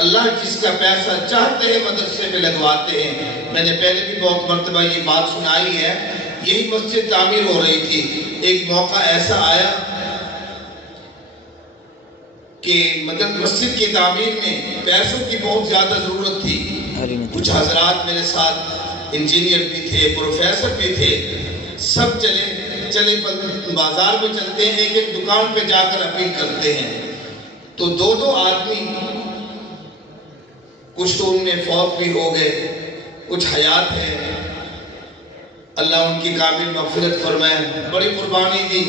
اللہ جس کا پیسہ چاہتے ہیں مدرسے میں لگواتے ہیں۔ میں نے پہلے بھی بہت مرتبہ یہ بات سنائی ہے، یہی مسجد تعمیر ہو رہی تھی، ایک موقع ایسا آیا کہ مسجد کی تعمیر میں پیسوں کی بہت زیادہ ضرورت تھی۔ کچھ حضرات میرے ساتھ انجینئر بھی تھے، پروفیسر بھی تھے، سب چلے بازار میں چلتے ہیں، ایک ایک دکان پہ جا کر اپیل کرتے ہیں۔ تو دو آدمی، کچھ تو ان میں فوت بھی ہو گئے، کچھ حیات ہے، اللہ ان کی کامل مغفرت فرمائے، بڑی قربانی دی۔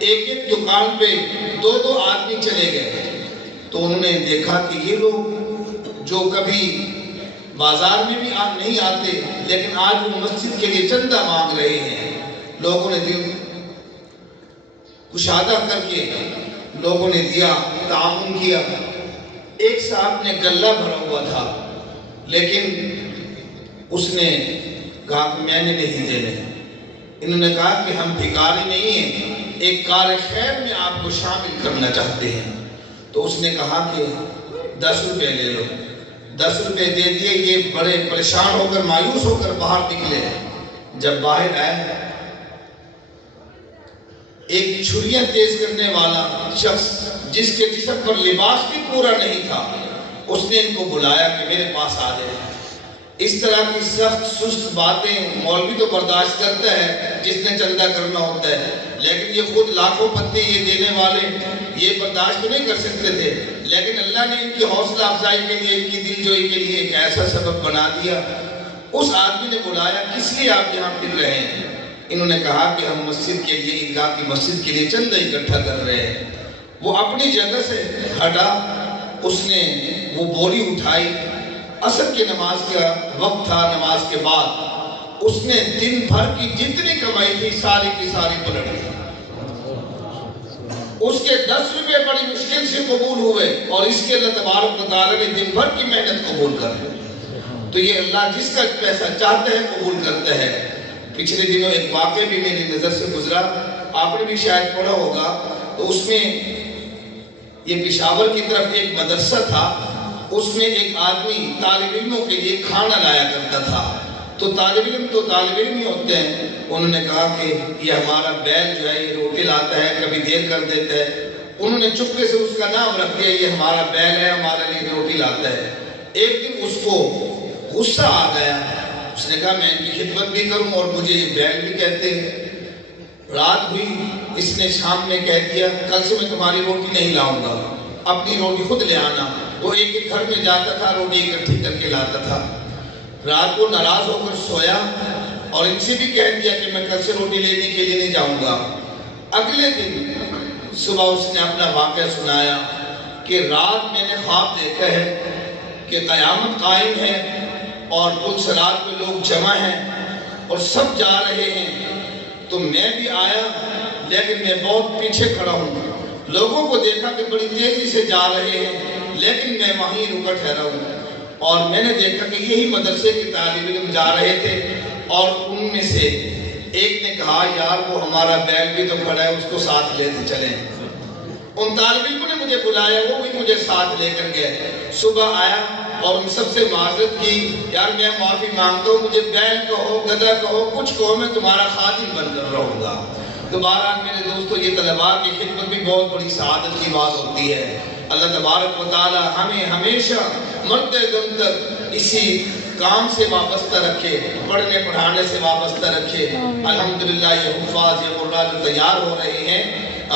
ایک ایک دکان پہ دو آدمی چلے گئے، تو انہوں نے دیکھا کہ یہ لوگ جو کبھی بازار میں بھی نہیں آتے، لیکن آج وہ مسجد کے لیے چندہ مانگ رہے ہیں۔ لوگوں نے دل کشادہ کر کے لوگوں نے دیا، تعاون کیا۔ ایک صاحب نے گلہ بھرا ہوا تھا، لیکن اس نے کہا کہ میں نے نہیں دینے۔ انہوں نے کہا کہ ہم بھکاری نہیں ہیں، ایک کار خیر میں آپ کو شامل کرنا چاہتے ہیں۔ تو اس نے کہا کہ 10 روپے لے لو۔ 10 روپے دے دیے۔ یہ بڑے پریشان ہو کر، مایوس ہو کر باہر نکلے۔ جب باہر آئے، ایک چھریاں تیز کرنے والا شخص جس کے جسم پر لباس بھی پورا نہیں تھا، اس نے ان کو بلایا کہ میرے پاس آ جائے۔ اس طرح کی سخت سست باتیں مولوی تو برداشت کرتا ہے جس نے چندہ کرنا ہوتا ہے، لیکن یہ خود لاکھوں پتی یہ دینے والے یہ برداشت تو نہیں کر سکتے تھے، لیکن اللہ نے ان کی حوصلہ افزائی کے لیے، ان کی دل جوئی کے لیے ایک ایسا سبب بنا دیا۔ اس آدمی نے بلایا، کس لیے آپ یہاں پھر رہے ہیں؟ انہوں نے کہا کہ ہم مسجد کے لیے، عیدگاہ کی مسجد کے لیے چندہ اکٹھا کر رہے ہیں۔ وہ اپنی جگہ سے ہٹا، اس نے وہ بوری اٹھائی، عصر کی نماز کا وقت تھا، نماز کے بعد اس نے دن بھر کی جتنی کمائی تھی ساری کی ساری پلٹ دی۔ اس کے 10 روپے بڑی مشکل سے قبول ہوئے، اور اس کے اللہ تبارک و تعالیٰ نے دن بھر کی محنت قبول کر لی۔ تو یہ اللہ جس کا پیسہ چاہتا ہے قبول کرتا ہے۔ پچھلے دنوں ایک واقعہ بھی میری نظر سے گزرا، آپ نے بھی شاید پڑھا ہوگا، تو اس میں یہ پشاور کی طرف ایک مدرسہ تھا، اس میں ایک آدمی طالب علموں کے لیے کھانا لایا کرتا تھا۔ تو طالب علم ہی ہوتے ہیں، انہوں نے کہا کہ یہ ہمارا بیل جو ہے یہ روٹی لاتا ہے، کبھی دیر کر دیتا ہے۔ انہوں نے چپکے سے اس کا نام رکھ دیا، یہ ہمارا بیل ہے، ہمارے لیے روٹی لاتا ہے۔ ایک دن اس کو غصہ آ گیا، اس نے کہا میں ان کی خدمت بھی کروں اور مجھے یہ بیل بھی کہتے ہیں۔ رات ہوئی، اس نے شام میں کہہ دیا کل سے میں تمہاری روٹی نہیں لاؤں گا، اپنی روٹی خود لے آنا۔ وہ ایک ایک گھر میں جاتا تھا، روٹی اکٹھی کر کے لاتا تھا۔ رات کو ناراض ہو کر سویا اور ان سے بھی کہہ دیا کہ میں کل سے روٹی لینے کے لیے نہیں جاؤں گا۔ اگلے دن صبح اس نے اپنا واقعہ سنایا کہ رات میں نے خواب دیکھا ہے کہ قیامت قائم ہے اور کل صلات میں لوگ جمع ہیں اور سب جا رہے ہیں، تو میں بھی آیا لیکن میں بہت پیچھے کھڑا ہوں۔ لوگوں کو دیکھا کہ بڑی تیزی سے جا رہے ہیں، لیکن میں وہیں رکا ٹھہرا ہوں، اور میں نے دیکھا کہ یہی مدرسے کے طالب علم جا رہے تھے، اور ان میں سے ایک نے کہا یار وہ ہمارا بیل بھی تو کھڑا ہے، اس کو ساتھ لیتے چلیں۔ ان طالب علموں نے مجھے بلایا، وہ بھی مجھے ساتھ لے کر گئے۔ صبح آیا اور ان سب سے معذرت کی، یار میں معافی مانگتا ہوں، مجھے بیل کہو، گدھا کہو، کچھ کہو، میں تمہارا خادم بن کر رہوں گا۔ دوبارہ میرے دوستو، یہ طلباء کی خدمت بھی بہت بڑی سعادت کی بات ہوتی ہے۔ اللہ تبارک و تعالی ہمیں ہمیشہ مرتے دم تک اسی کام سے وابستہ رکھے، پڑھنے پڑھانے سے وابستہ رکھے۔ الحمدللہ یہ حفاظ، یہ قرآن جو تیار ہو رہے ہیں،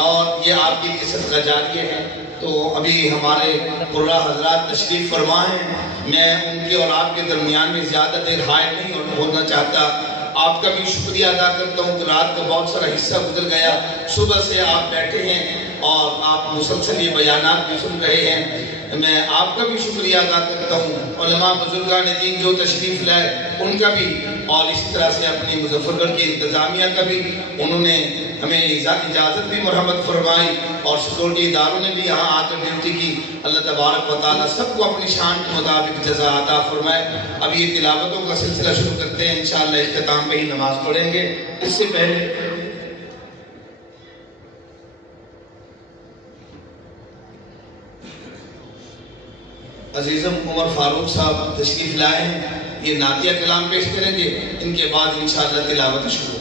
اور یہ آپ کی صدقہ جاریہ ہے۔ تو ابھی ہمارے قرآ حضرات تشریف فرما ہیں، میں ان کے اور آپ کے درمیان میں زیادہ دیر حائل نہیں ہونا چاہتا۔ آپ کا بھی شکریہ ادا کرتا ہوں کہ رات کا بہت سارا حصہ گزر گیا، صبح سے آپ بیٹھے ہیں اور آپ مسلسل یہ بیانات بھی سن رہے ہیں۔ میں آپ کا بھی شکریہ ادا کرتا ہوں، علماء بزرگان دین جو تشریف لائے ان کا بھی، اور اسی طرح سے اپنی مظفر گڑھ کی انتظامیہ کا بھی، انہوں نے ہمیں اجازت بھی مرحمت فرمائی، اور سیکورٹی اداروں نے بھی یہاں آ کر ڈیوٹی کی۔ اللہ تبارک و تعالیٰ سب کو اپنی شان کے مطابق جزا عطا فرمائے۔ اب یہ تلاوتوں کا سلسلہ شروع کرتے ہیں، انشاءاللہ اختتام پہ ہی نماز پڑھیں گے۔ اس سے پہلے عزیزم عمر فاروق صاحب تشریف لائے ہیں، یہ نعتیہ کلام پیش کریں گے، ان کے بعد انشاءاللہ تلاوت شروع.